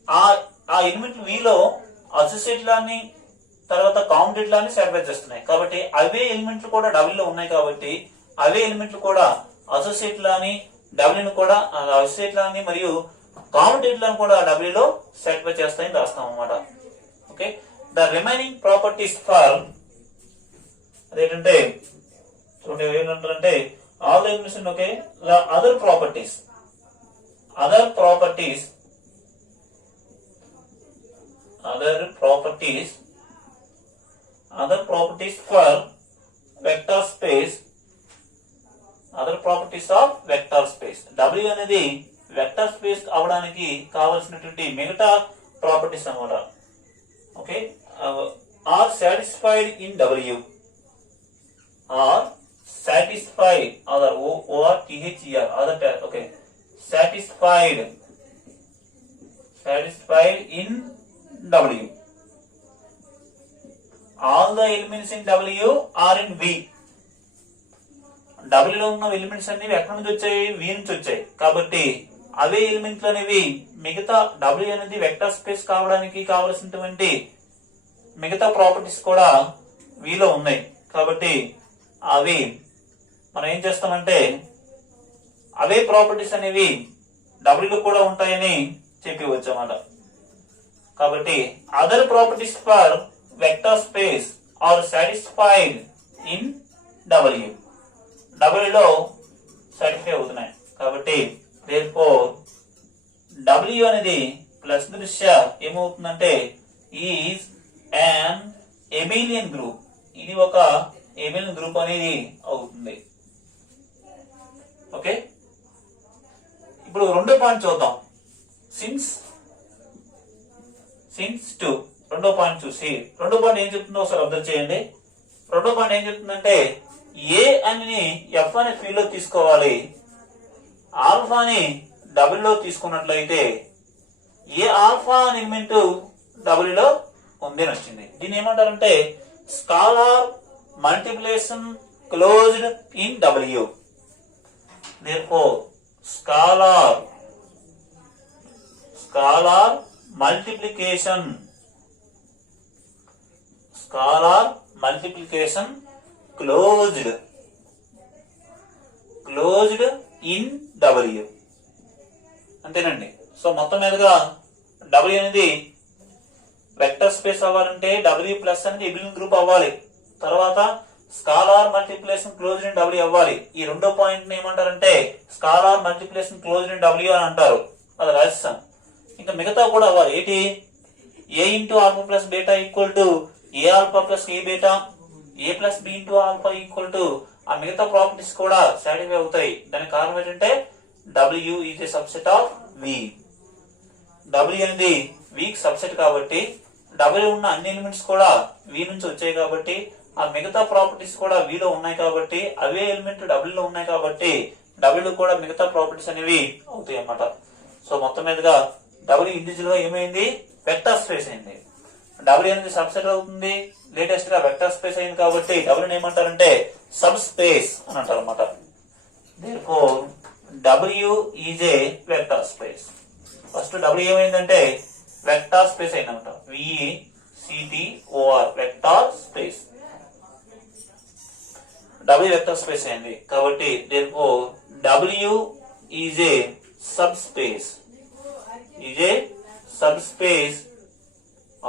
ఆ ఎలిమెంట్లు విలో అసోసియేటివ్ లాని తర్వాత కాంపిటేటివ్ లాని సాటిస్ఫై చేస్తున్నాయి. కాబట్టి అవే ఎలిమెంట్లు కూడా డబ్ల్యూలో ఉన్నాయి. కాబట్టి అవే ఎలిమెంట్లు కూడా అసోసియేటివ్ లాని, డబ్ల్యూని కూడా అసోసియేటివ్ లాని మరియు కాంపిటేటివ్ లాని కూడా డబ్ల్యూలో సాటిస్ఫై చేస్తాయని రాస్తాం అన్నమాట. Okay, the remaining properties for అదేంటంటే చూడండి ఏమంటారంటే all the elements. Okay, the other properties for vector space, other properties of vector space. W అనేది వెక్టర్ స్పేస్ అవడానికి కావాల్సినటువంటి మిగతా ప్రాపర్టీస్ అన్నమాట. Okay, are satisfied in W, are satisfied other ORTHER other. Okay, satisfied in W. All the elements in W are in V. W లో ఉన్న elements అన్ని ఎక్కడి నుంచి వచ్చాయి? V నుంచి వచ్చాయి. కాబట్టి అవే ఎలిమెంట్లు అనేవి మిగతా W అనేది వెక్టర్ స్పేస్ కావడానికి కావలసినటువంటి మిగతా ప్రాపర్టీస్ కూడా V లో ఉన్నాయి. కాబట్టి అవి మనం ఏం చేస్తామంటే అవే ప్రాపర్టీస్ అనేవి W లో కూడా ఉంటాయని చెప్పవచ్చు అన్నమాట. కాబట్టి other properties for vector space are satisfied in W. W లో సాటిస్ఫై అవుతున్నాయి. కాబట్టి therefore W అనేది ప్లస్ దృష్ట్యా ఏమవుతుందంటే ఈజ్ an abelian గ్రూప్. ఇది ఒక abelian గ్రూప్ అనేది అవుతుంది. ఓకే, ఇప్పుడు రెండో పాయింట్ చూద్దాం. సిన్స్ 2 రెండో పాయింట్ చూసి రెండో పాయింట్ ఏం చెప్తుందో ఒకసారి అబ్జర్వ్ చేయండి. రెండో పాయింట్ ఏం చెప్తుందంటే ఏ అని ఎఫ్ అనే ఫీల్డ్ లో తీసుకోవాలి, ఆల్ఫాని డబుల్ లో తీసుకున్నట్లయితే ఏ ఆల్ఫా అనే ఎలిమెంట్ డబుల్ లో ఉంది అని వచ్చింది. దీన్ని ఏమంటారంటే scalar multiplication closed in W. therefore scalar multiplication closed in W. అంతేనండి. సో మొత్తం మీదుగా W అనేది వెక్టర్ స్పేస్ అవ్వాలంటే W ప్లస్ అనేది ఎబిలియన్ గ్రూప్ అవ్వాలి. తర్వాత స్కాలార్ మల్టిప్లికేషన్ క్లోజ్డ్ ఇన్ W అవ్వాలి. ఈ రెండో పాయింట్ ఏమంటారంటే scalar multiplication closed in W అని అంటారు. అది రాసిస్తాం. ఇంకా మిగతా కూడా అవ్వాలి. ఏంటి? A into alpha plus beta equal to a alpha plus A beta, A plus B into alpha equal to ఆ మిగతా ప్రాపర్టీస్ కూడా సాటిస్ఫై అవుతాయి. దానికి కారణం ఏంటంటే W is a subset of V. W అనేది V కి సబ్సెట్ కాబట్టి W ఉన్న అన్ని ఎలిమెంట్స్ కూడా V నుంచి వచ్చాయి కాబట్టి ఆ మిగతా ప్రాపర్టీస్ కూడా V లో ఉన్నాయి కాబట్టి అవే ఎలిమెంట్ W లో ఉన్నాయి కాబట్టి W కూడా మిగతా ప్రాపర్టీస్ అనేవి అవుతాయి అన్నమాట. సో మొత్తం మీదుగా W ఇండివిజువల్ గా ఏమైంది? వెక్టర్ స్పేస్ అయింది. W అనేది సబ్సెట్ అవుతుంది, లేటెస్ట్ గా వెక్టర్ స్పేస్ అయింది కాబట్టి W ఏమంటారంటే సబ్ స్పేస్ అని అంటారు అన్నమాట. therefore W is a vector space. First W ఏమైందంటే వెక్టర్ స్పేస్ అయిందన్నమాట. VECTOR vector space. W vector space అయింది కాబట్టి therefore W is a subspace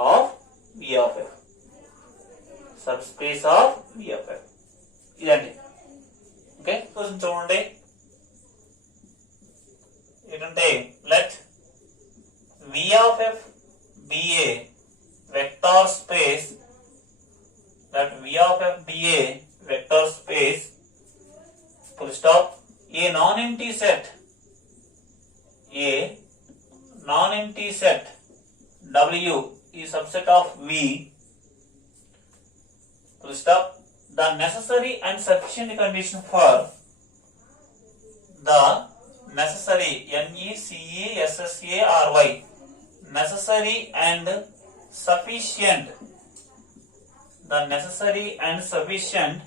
of V of F. Sub space of V of F. ఇదండి. Okay, కొంచెం చూడండి ఏంటంటే of f be a vector space full stop. A non-empty set W is subset of V full stop. The necessary and sufficient condition for the necessary NECESSARY necessary and sufficient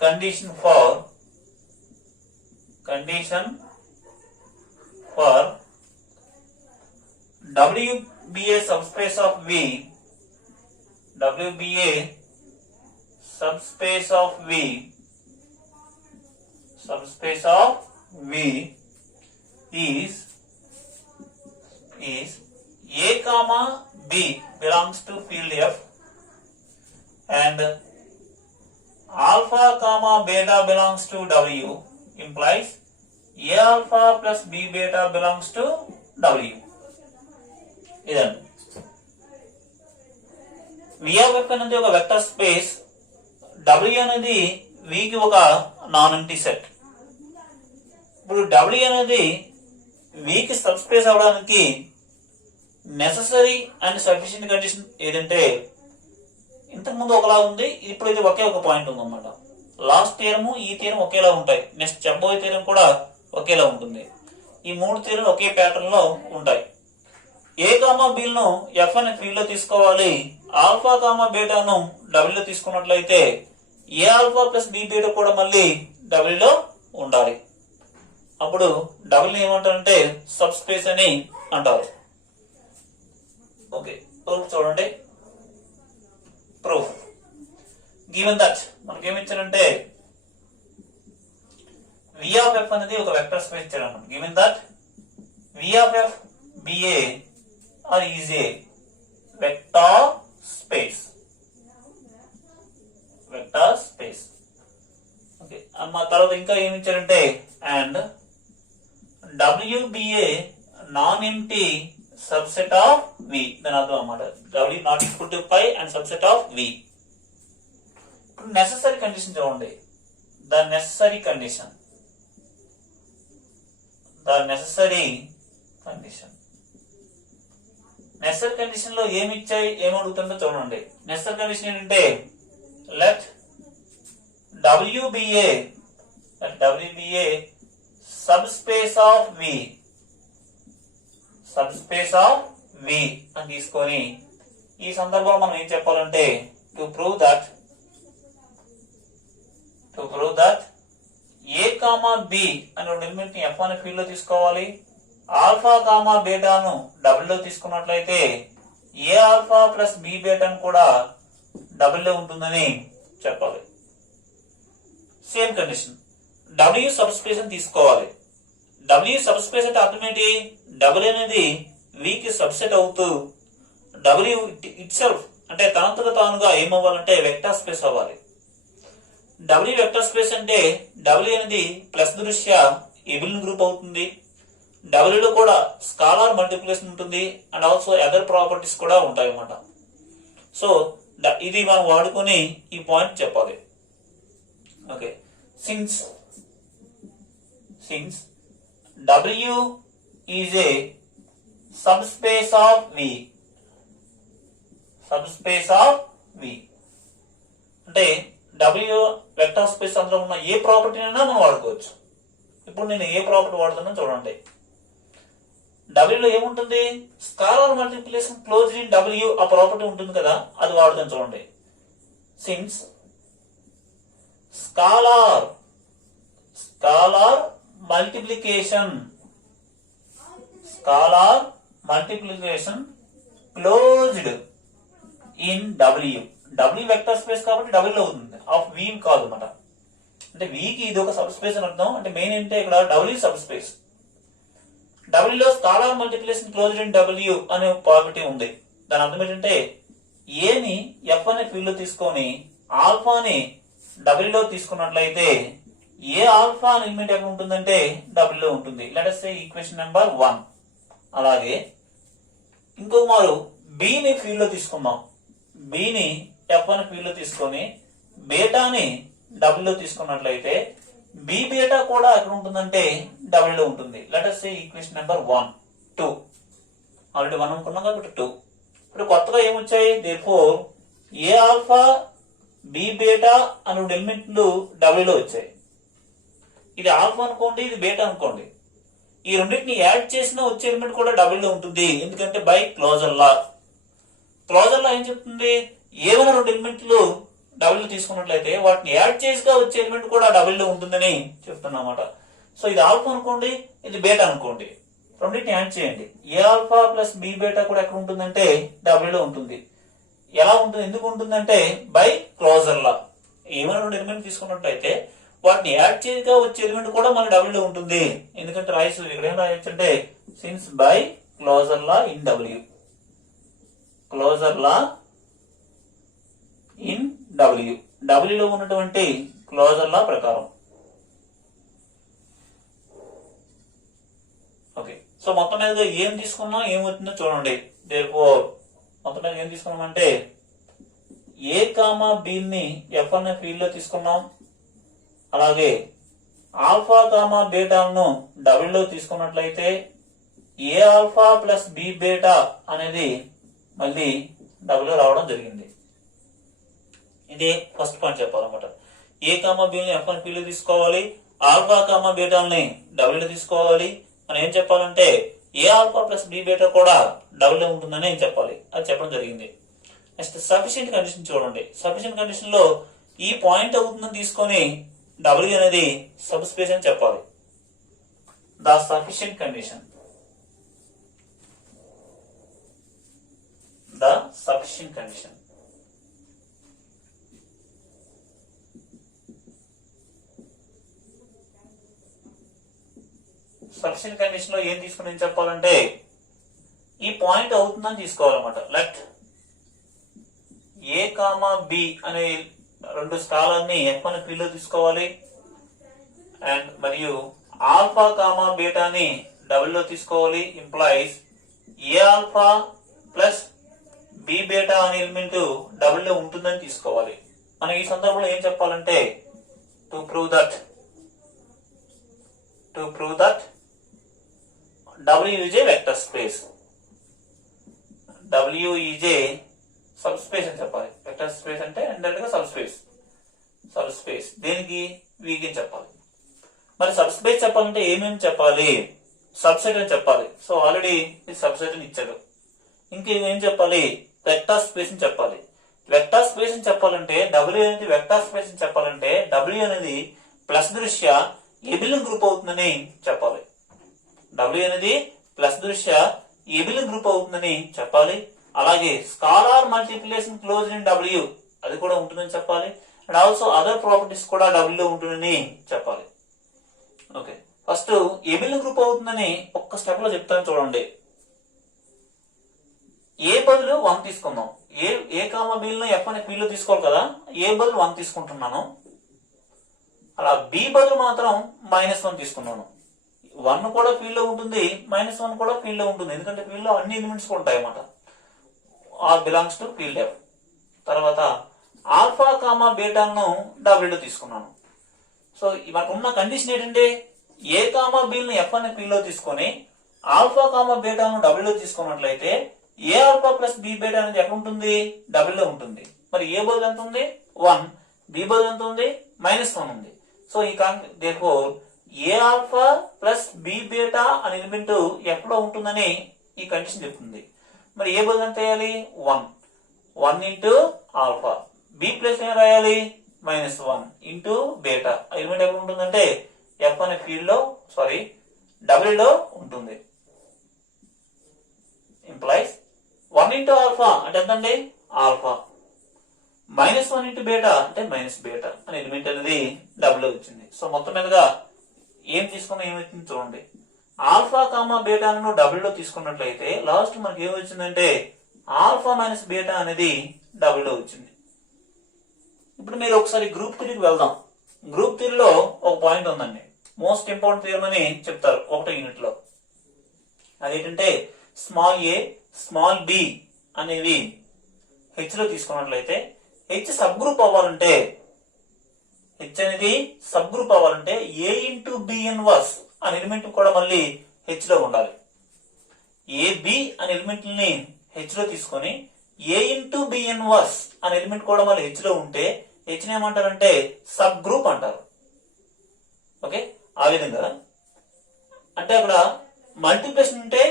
condition for W be a subspace of V is A comma B belongs to field F and alpha comma beta belongs to W implies A alpha plus B beta belongs to W. ఇదండి V of F అనేది ఒక vector space, W అనేది V కి ఒక non empty set. ఇప్పుడు W అనేది V కి sub space అవడానికి నెససరీ అండ్ సఫిషియెంట్ కండిషన్ ఏదంటే ఇంతకుముందు ఒకలా ఉంది, ఇప్పుడు ఇది ఒకే ఒక పాయింట్ ఉంది అన్నమాట. లాస్ట్ థియరము ఈ థియరం ఒకేలా ఉంటాయి, నెక్స్ట్ చెప్పబోయే థియరం కూడా ఒకేలా ఉంటుంది. ఈ మూడు థియరలు ఒకే ప్యాటర్న్ లో ఉంటాయి. ఏ కామా బీలను ఎఫ్ అనే ఫీల్డ్ లో తీసుకోవాలి, ఆల్ఫా కామా బీటాను డబ్ల్యూ లో తీసుకున్నట్లయితే a alpha plus B beta కూడా మళ్ళీ డబ్ల్యూ లో ఉండాలి. అప్పుడు డబ్ల్యూ ఏమంటారంటే సబ్ స్పేస్ అని అంటారు. ఓకే, ప్రూఫ్ చూడండి. ప్రూఫ్ గివెన్ దట్ మనకేమిచ్చారంటే V of F అనేది ఒక వెక్టర్ స్పేస్ ఇచ్చాడు. Given that V of F be a or is a vector space. Okay, మా తర్వాత ఇంకా ఏమి ఇచ్చారంటే and W be a non-empty subset of V. దాని అర్థం అన్నమాట W not equal to pi and subset of V. ఇప్పుడు నెసెసరీ కండిషన్ చూడండి. The necessary condition లో ఏమి ఇచ్చాయి, ఏమి అడుగుతుందో చూడండి. నెసెసరీ కండిషన్ ఏంటంటే let W be a subspace of V అని తీసుకొని ఈ సందర్భంలో మనం ఏం చెప్పాలంటే to prove that a comma B అనే రెండు ఎలిమెంట్ ని ఎఫ్ అనే ఫీల్డ్ లో తీసుకోవాలి, ఆల్ఫా కామా బీటాను డబుల్ లో తీసుకున్నట్లయితే ఏ ఆల్ఫా ప్లస్ బి బీటాను కూడా డబుల్ లో ఉంటుందని చెప్పాలి. Same condition W sub space అని తీసుకోవాలి. డబ్ల్యూ సబ్ స్పేస్ అంటే అర్థం ఏంటి, డబ్ల్యూ అనేది V కి సబ్సెట్ అవుతూ W ఇట్ సెల్ఫ్ అంటే తనంతట తానుగా ఏమవ్వాలంటే వెక్టర్ స్పేస్ అవ్వాలి. W వెక్టర్ స్పేస్ అంటే W అనేది ప్లస్ దృష్ట్యా ఈబుల్ గ్రూప్ అవుతుంది. W లో కూడా స్కాలార్ మల్టిప్లికేషన్ ఉంటుంది అండ్ ఆల్సో అదర్ ప్రాపర్టీస్ కూడా ఉంటాయి అన్నమాట. సో ఇది మనం వాడుకొని ఈ పాయింట్ చెప్పాలి. Okay, since W is a subspace of V అంటే W వెక్టర్ స్పేస్ అందులో ఉన్న ఏ ప్రాపర్టీ అయినా మనం వాడుకోవచ్చు. ఇప్పుడు నేను ఏ ప్రాపర్టీ వాడుతున్నా చూడండి. W లో ఏముంటుంది, స్కాలార్ మల్టిప్లికేషన్ క్లోజ్ ఇన్ W ఆ ప్రాపర్టీ ఉంటుంది కదా, అది వాడుతాను చూడండి. Since స్కాలార్ multiplication closed in W vector space కాబట్టి W లో అవుతుంది, ఆఫ్ V కాదు అన్నమాట. అంటే V కి ఇది ఒక సబ్ స్పేస్ అని అర్థం. అంటే మెయిన్ ఏంటంటే ఇక్కడ W సబ్ స్పేస్. W లో స్కాలార్ మల్టిప్లికేషన్ క్లోజ్డ్ ఇన్ W అనే ప్రాపర్టీ ఉంది. దాని అర్థం ఏంటంటే A ని F అనే ఫీల్డ్ లో తీసుకొని ఆల్ఫాని W లో తీసుకున్నట్లయితే ఏ ఆల్ఫా అనే ఎలిమెంట్ ఎక్కడ ఉంటుందంటే W లో ఉంటుంది. Let us say equation number 1. అలాగే ఇంకో మారు B ని ఫీల్డ్ లో తీసుకుందాం. B ని F అనే ఫీల్డ్ లో తీసుకొని B బీటాని డబ్ల్యూలో తీసుకున్నట్లయితే బి బీటా కూడా ఎక్కడ ఉంటుందంటే డబ్ల్యూలో ఉంటుంది. Let us say equation number 1 2 already 1 అనుకున్నాం కాబట్టి 2. ఇప్పుడు కొత్తగా ఏమొచ్చాయి? దేర్ఫోర్ ఏ ఆల్ఫా బి బీటా అనే ఎలిమెంట్లు డబ్ల్యూలో వచ్చాయి. ఇది ఆల్ఫా అనుకోండి, ఇది బీటా అనుకోండి, ఈ రెండింటిని యాడ్ చేసినా వచ్చే ఎలిమెంట్ కూడా డబ్ల్యూలో ఉంటుంది. ఎందుకంటే by closure law. Closure law ఏం చెప్తుంది? ఏమైనా రెండు ఎలిమెంట్లు డబ్ల్యూ తీసుకున్నట్లయితే వాటిని యాడ్ చేసిగా వచ్చే ఎలిమెంట్ కూడా డబ్ల్యూలో ఉంటుందని చెప్తున్నమాట. సో ఇది ఆల్ఫా అనుకోండి, ఇది బీటా అనుకోండి, రెండింటిని యాడ్ చేయండి. A alpha plus B beta కూడా ఎక్కడ ఉంటుందంటే డబ్ల్యూలో ఉంటుంది. ఎలా ఉంటుంది? ఎందుకు ఉంటుందంటే బై క్లోజర్ లా. ఏమైనా రెండు ఎలిమెంట్ తీసుకున్నట్లయితే వాటిని యాడ్ చేయగా వచ్చే ఎలిమెంట్ కూడా మన డబ్ల్యూలో ఉంటుంది. ఎందుకంటే రాయసు ఇక్కడ ఏం రాయొచ్చు అంటే since by closure law in W, closure law in W, డబ్ల్యూలో ఉన్నటువంటి క్లోజర్ లా ప్రకారం. ఓకే, సో మొత్తం మీద ఏం తీసుకున్నాం, ఏమవుతుందో చూడండి. దేర్ఫోర్ మొత్తం మీద ఏం తీసుకున్నాం అంటే ఏ కామా బిని ఎఫ్ అనే ఫీల్డ్ లో తీసుకున్నాం. అలాగే ఆల్ఫా కామా బీటాను డబ్ల్యూలో తీసుకున్నట్లయితే a alpha plus B beta అనేది మళ్ళీ డబ్ల్యూ రావడం జరిగింది. ఇది ఫస్ట్ పాయింట్ చెప్పాలన్నమాట. ఏ కామా బిని ఎఫ్ అనే ఫీల్డ్ తీసుకోవాలి, ఆల్ఫా కామా బీటాని డబ్ల్యూలో తీసుకోవాలి. మనం ఏం చెప్పాలంటే ఏ ఆల్ఫా ప్లస్ బి బీటా కూడా డబ్ల్యూలో ఉంటుందని ఏం చెప్పాలి, అది చెప్పడం జరిగింది. నెక్స్ట్ సఫిషియెంట్ కండిషన్ చూడండి. సఫిషియెంట్ కండిషన్ లో ఈ పాయింట్ అవుతుందని తీసుకొని డబ్ల్యూ అనేది సబ్ స్పేస్ అని చెప్పాలి. The sufficient condition, the sufficient condition. Sufficient condition లో ఏం తీసుకుని ఏం చెప్పాలంటే ఈ పాయింట్ అవుతుందని తీసుకోవాలన్నమాట. లెట్ ఏ కామా బి అనే రెండు స్కాలర్ని ఎఫ్ అనే ఫీల్డ్ లో తీసుకోవాలి. అండ్ మరియు ఆల్ఫా కామా బీటాని డబ్ల్యూలో తీసుకోవాలి. ఇంప్లాయిస్ ఏ ఆల్ఫా ప్లస్ బి బీటా అనే ఎలిమెంట్ డబ్ల్యూలో ఉంటుందని తీసుకోవాలి. మనం ఈ సందర్భంలో ఏం చెప్పాలంటే to prove that W is a vector space. W is a subspace అని చెప్పాలి. వెక్టర్ స్పేస్ అంటే ఇండైరెక్ట్ గా సబ్ స్పేస్ దేనికి వీకి చెప్పాలి. మరి సబ్ స్పేస్ చెప్పాలంటే ఏమేమి చెప్పాలి? సబ్సెట్ అని చెప్పాలి. సో ఆల్రెడీ సబ్సెట్ అని ఇచ్చాడు. ఇంకేం చెప్పాలి? వెక్టర్ స్పేస్ అని చెప్పాలి. వెక్టర్ స్పేస్ అని చెప్పాలంటే W అనేది వెక్టర్ స్పేస్ అని చెప్పాలంటే W అనేది ప్లస్ దృష్ట్యా ఏబిలియన్ గ్రూప్ అవుతుందని చెప్పాలి. W అనేది ప్లస్ దృష్ట్యా ఏబిలియన్ గ్రూప్ అవుతుందని చెప్పాలి. అలాగే scalar multiplication close in W అది కూడా ఉంటుందని చెప్పాలి. అండ్ ఆల్సో అదర్ ప్రాపర్టీస్ కూడా W లో ఉంటుందని చెప్పాలి. ఓకే, ఫస్ట్ ఏబిలియన్ గ్రూప్ అవుతుందని ఒక్క స్టెప్ లో చెప్తాను చూడండి. ఏ బదులు 1 తీసుకుందాం. ఏ కామా బిల్ ఎఫ్ అనే ఫీల్డ్ లో తీసుకోవాలి కదా. ఏ బదులు 1 తీసుకుంటున్నాను. అలా బి బదులు మాత్రం -1 తీసుకున్నాను. 1 కూడా ఫీల్డ్ లో ఉంటుంది, -1 కూడా ఫీల్డ్ లో ఉంటుంది. ఎందుకంటే ఫీల్డ్ లో అన్ని ఎలిమెంట్స్ ఉంటాయి అన్నమాట. Are belongs to field F. తర్వాత ఆల్ఫా కామా బీటాను డబ్ల్యూలో తీసుకున్నాను. సో మనకు ఉన్న కండిషన్ ఏంటంటే ఏ కామా బిల్ని ఎఫ్ అనే ఫీల్డ్ లో తీసుకొని ఆల్ఫా కామా బీటాను డబ్ల్యూలో తీసుకున్నట్లయితే a alpha plus B beta అనేది ఎక్కడ ఉంటుంది? డబ్ల్యూలో ఉంటుంది. మరి ఏ బదులు ఎంత ఉంది? 1. బి బదులు ఎంత ఉంది? -1 ఉంది. సో ఈ దేర్ఫోర్ ఏ ఆల్ఫా ప్లస్ బి బీటా అనే ఎలిమెంట్ ఎఫ్ లో ఉంటుందని ఈ కండిషన్ చెప్తుంది. మరి ఏ బదులు ఎంత వేయాలి? 1 ఇంటూ ఆల్ఫా. బి ప్లస్ ఏం రాయాలి? -1 ఇంటూ బీటా. ఎలిమెంట్ ఎక్కడ ఉంటుందంటే ఎఫ్ అనే ఫీల్డ్ లో డబ్ల్యూలో ఉంటుంది. ఇంప్లైస్ 1 ఇంటూ ఆల్ఫా అంటే ఎంతండి? ఆల్ఫా. -1 ఇంటూ బీటా అంటే బీటా అనే ఎలిమెంట్ అనేది డబ్ల్యూ వచ్చింది. సో మొత్తం మీదుగా ఏం తీసుకున్నా ఏమవుతుంది చూడండి. ఆల్ఫా కామా బీటాను డబ్ల్యూలో తీసుకున్నట్లయితే లాస్ట్ మనకి ఏమొచ్చిందంటే ఆల్ఫా మైనస్ బీటా అనేది డబ్ల్యూలో వచ్చింది. ఇప్పుడు మీరు ఒకసారి గ్రూప్ థియరీకి వెళ్దాం. గ్రూప్ థియరీలో ఒక పాయింట్ ఉందండి. మోస్ట్ ఇంపార్టెంట్ థియరం అని చెప్తారు 1వ యూనిట్ లో. అదేంటంటే స్మాల్ ఏ స్మాల్ బి అనేవి హెచ్ లో తీసుకున్నట్లయితే హెచ్ సబ్ గ్రూప్ అవ్వాలంటే హెచ్ అనేది సబ్ గ్రూప్ అవ్వాలంటే ఏ ఇంటూ బి ఇన్వర్స్ అనే ఎలిమెంట్ కూడా మళ్ళీ హెచ్ లో ఉండాలి. ఏ బి అనే ఎలిమెంట్ ని హెచ్ లో తీసుకొని ఏ ఇంటూ బి ఇన్వర్స్ అనే ఎలిమెంట్ కూడా మళ్ళీ హెచ్ లో ఉంటే హెచ్ ని ఏమంటారంటే సబ్ గ్రూప్ అంటారు. ఓకే, ఆ విధంగా అంటే అక్కడ మల్టిప్లికేషన్ ఉంటే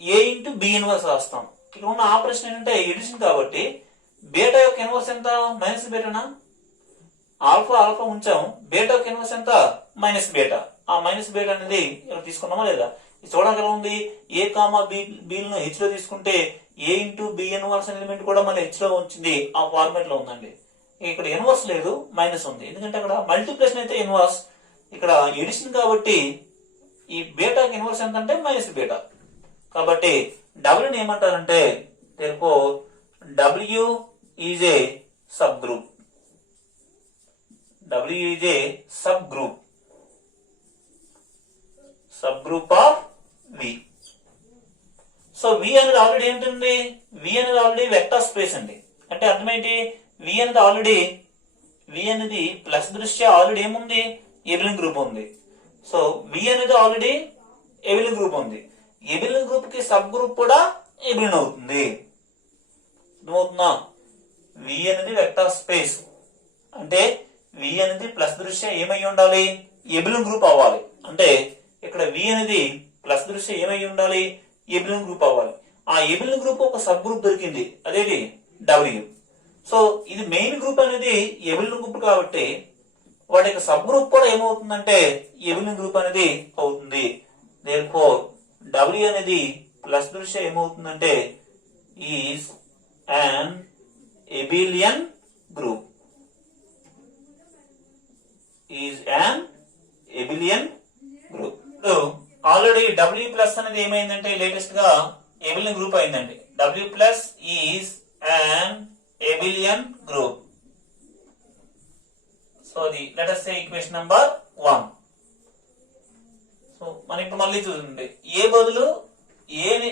ఏ ఇంటూ బి ఇన్వర్స్ రాస్తాం. ఇక్కడ ఉన్న ఆపరేషన్ ఏంటంటే ఎడిషన్ కాబట్టి బీటా యొక్క ఇన్వర్స్ ఎంత? మైనస్ బీటానా? ఆల్ఫా ఆల్ఫా ఉంచాం, బీటా యొక్క ఇన్వర్స్ ఎంత? Minus beta. ఆ మైనస్ బీటా అనేది ఇక్కడ తీసుకున్నామా లేదా? ఇది చూడడానికి ఎలా ఉంది? ఏ కామా బిలను హెచ్ లో తీసుకుంటే ఏ ఇంటూ బి ఇన్వర్స్ ఎలిమెంట్ కూడా మళ్ళీ హెచ్ లో వచ్చింది, ఆ ఫార్మేట్ లో ఉందండి. ఇక్కడ ఇన్వర్స్ లేదు, మైనస్ ఉంది. ఎందుకంటే అక్కడ మల్టిప్లికేషన్ అయితే ఇన్వర్స్, ఇక్కడ ఎడిషన్ కాబట్టి ఈ బీటాకి ఇన్వర్స్ ఎంత అంటే మైనస్ బీటా. కాబట్టి డబ్ల్యూని ఏమంటారంటే W is a subgroup. W is a subgroup of V. So V అనేది ఆల్రెడీ ఏంటండి? వి అనేది ఆల్రెడీ వెక్టర్ స్పేస్ అండి. అంటే అర్థమేంటి? వి అనేది ఆల్రెడీ ప్లస్ దృష్ట్యా ఆల్రెడీ ఏముంది? ఏబిలియన్ గ్రూప్ ఉంది. సో వి అనేది ఆల్రెడీ ఏబిలియన్ గ్రూప్ ఉంది. ఏబిలియన్ గ్రూప్ కి సబ్ గ్రూప్ కూడా ఏబిలియన్ అవుతుంది. అర్థమవుతుందా? వి అనేది వెక్టర్ స్పేస్ అంటే వి అనేది ప్లస్ దృష్ట్యా ఏమై ఉండాలి? ఏబిలియన్ గ్రూప్ అవ్వాలి. అంటే ఇక్కడ వి అనేది ప్లస్ దృష్ట్యా ఏమై ఉండాలి? ఏబిలియన్ గ్రూప్ అవ్వాలి. ఆ ఏబిలియన్ గ్రూప్ ఒక సబ్ గ్రూప్ దొరికింది, అదేది డబ్ల్యూ. సో ఇది మెయిన్ గ్రూప్ అనేది ఏబిలియన్ గ్రూప్ కాబట్టి వాటి యొక్క సబ్ గ్రూప్ కూడా ఏమవుతుందంటే ఏబిలియన్ గ్రూప్ అనేది అవుతుంది. దేర్ఫోర్ డబ్ల్యూ అనేది ప్లస్ దృష్ట్యా ఏమవుతుందంటే is an abelian group. Is an abelian group. So already W plus అనేది ఏమైందంటే లేటెస్ట్ గా abelian group అయిందండి. W plus is an abelian group. So let us say equation number 1. So మనం ఇప్పుడు మళ్ళీ చూడండి, ఏ బదులు ఏని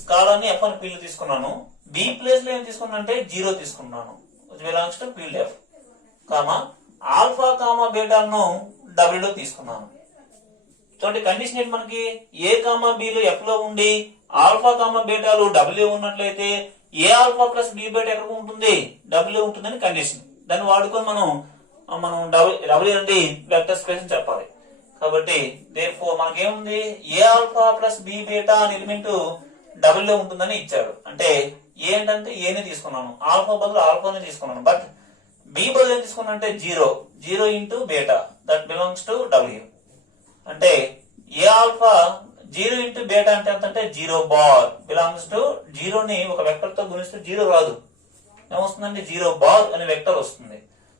స్కాలార్ని ఎఫ్ అని ఫీల్డ్ తీసుకున్నాను, బి ప్లేస్ లో ఏం తీసుకున్నా అంటే 0 తీసుకున్నాను, which belongs to field f, comma alpha comma బీటాను డబ్ల్యూ లో తీసుకున్నాను. చూడండి కండిషన్ ఏంటి మనకి? ఏ కామా బిలు ఎఫ్ లో ఉండి ఆల్ఫా కామా బీటాలు డబ్ల్యూ ఉన్నట్లయితే a alpha plus B beta ఎక్కడ ఉంటుంది? డబ్ల్యూ ఉంటుందని కండిషన్. దాన్ని వాడుకొని మనం డబ్ల్యూ నుండి వెక్టర్ స్పేస్ అని చెప్పాలి. కాబట్టి దేర్ఫోర్ మనకేముంది? ఏ ఆల్ఫా ప్లస్ బి బీటా అనే ఎలిమెంట్ డబుల్ లో ఉంటుందని ఇచ్చాడు. అంటే ఏ ఏంటంటే ఏనే తీసుకున్నాను, ఆల్ఫా బదులు ఆల్ఫానే తీసుకున్నాను. బట్ బి బదులు ఏం తీసుకున్నా అంటే 0 into beta, that belongs to W. అంటే ఏ ఆల్ఫా 0 ఇంటూ బీటా అంటే ఎంత అంటే 0 బార్ బిలాంగ్స్ టు 0ని ఒక వెక్టర్ తో గుణిస్తే 0 రాదు, ఏమొస్తుందంటే 0 బార్ అనే వెక్టర్ వస్తుంది.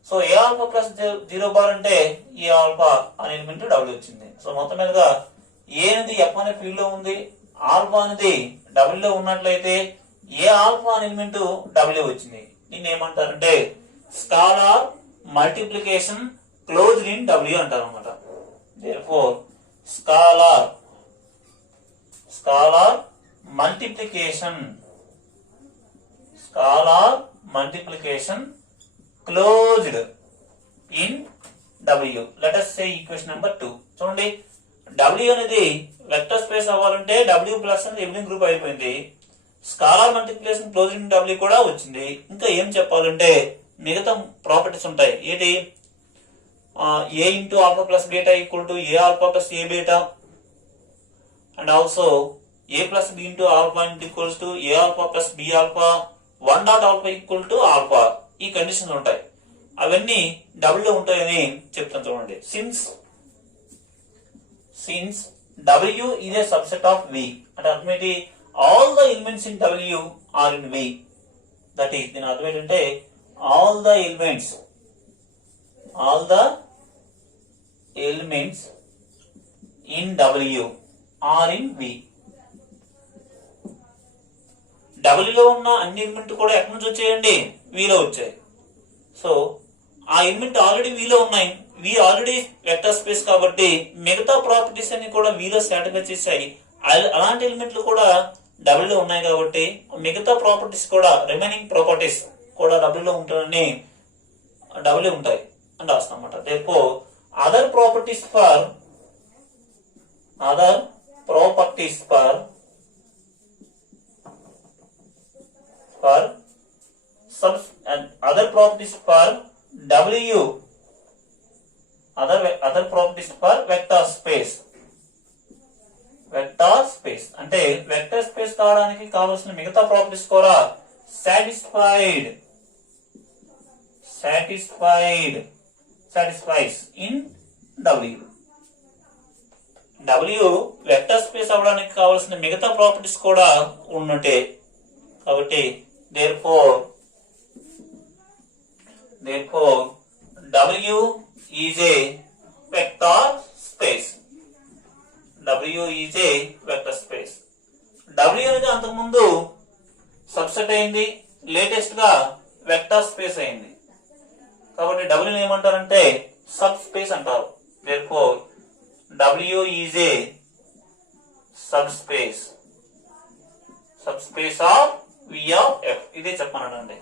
సో ఏ ఆల్ఫా ప్లస్ 0 బార్ అంటే ఏ ఆల్ఫా అనే ఎలిమెంట్ డబ్ల్యూ వచ్చింది. సో మొత్తం మీదుగా ఏ అనేది ఎఫ్ అనే ఫీల్డ్ లో ఉంది, ఆల్ఫా అనేది డబ్ల్యూ లో ఉన్నట్లయితే ఏ ఆల్ఫా అనే ఎలిమెంట్ డబ్ల్యూ వచ్చింది. దీన్ని ఏమంటారంటే scalar multiplication closed in W అంటారు అనమాట. Therefore scalar multiplication closed in W. Let us say equation number 2. చూడండి, డబ్ల్యూ అనేది వెక్టర్ స్పేస్ అవ్వాలంటే డబ్ల్యూ ప్లస్ అనేది ఎలిమెంట్ గ్రూప్ అయిపోయింది. Scalar multiplication closed in W కూడా వచ్చింది. ఇంకా ఏం చెప్పాలంటే మిగతా ప్రాపర్టీస్ ఉంటాయి. ఏంటి? A into alpha plus beta equal to a alpha plus A beta, and also a plus B into alpha equals to a alpha plus B alpha, 1 dot alpha equal to alpha. ఈ conditions ఉంటాయి, అవన్నీ W లో ఉంటాయని చెప్తాను. చూడండి, since W is a subset of V, అంటే అర్థం ఏంటి? all the elements in W are in V. That is, దీని అర్థం ఏంటంటే all the elements in W are in V. W లో ఉన్న అన్ని ఎలిమెంట్ కూడా ఎక్కడి నుంచి వచ్చాయండి? V లో వచ్చాయి. సో ఆ ఎలిమెంట్ ఆల్రెడీ V లో ఉన్నాయి, V ఆల్రెడీ వెక్టర్ స్పేస్ కాబట్టి మిగతా ప్రాపర్టీస్ అన్ని కూడా V లో సాటిస్ఫై చేశాయి. అలాంటి ఎలిమెంట్లు కూడా W లో ఉన్నాయి కాబట్టి మిగతా ప్రాపర్టీస్ కూడా రిమైనింగ్ ప్రాపర్టీస్ కూడా W లో ఉంటాయి. అని రాస్తాం అన్నమాట. therefore other properties for other properties for and other properties for W, other properties for vector space. Vector space అంటే వెక్టర్ స్పేస్ కావడానికి కావాల్సిన మిగతా ప్రాపర్టీస్ కూడా satisfies in W. W vector space అవడానికి కావాల్సిన మిగతా ప్రాపర్టీస్ కూడా ఉన్నట్టే. కాబట్టి therefore W is a vector space. W is a vector space. W అనేది అంతకు ముందు సబ్సెట్ అయింది, లేటెస్ట్ గా వెక్టర్ స్పేస్ అయింది. కాబట్టి W ని ఏమంటారంటే సబ్ స్పేస్ అంటారు. therefore W is a subspace of V of F. ఇదే చెప్పానండి.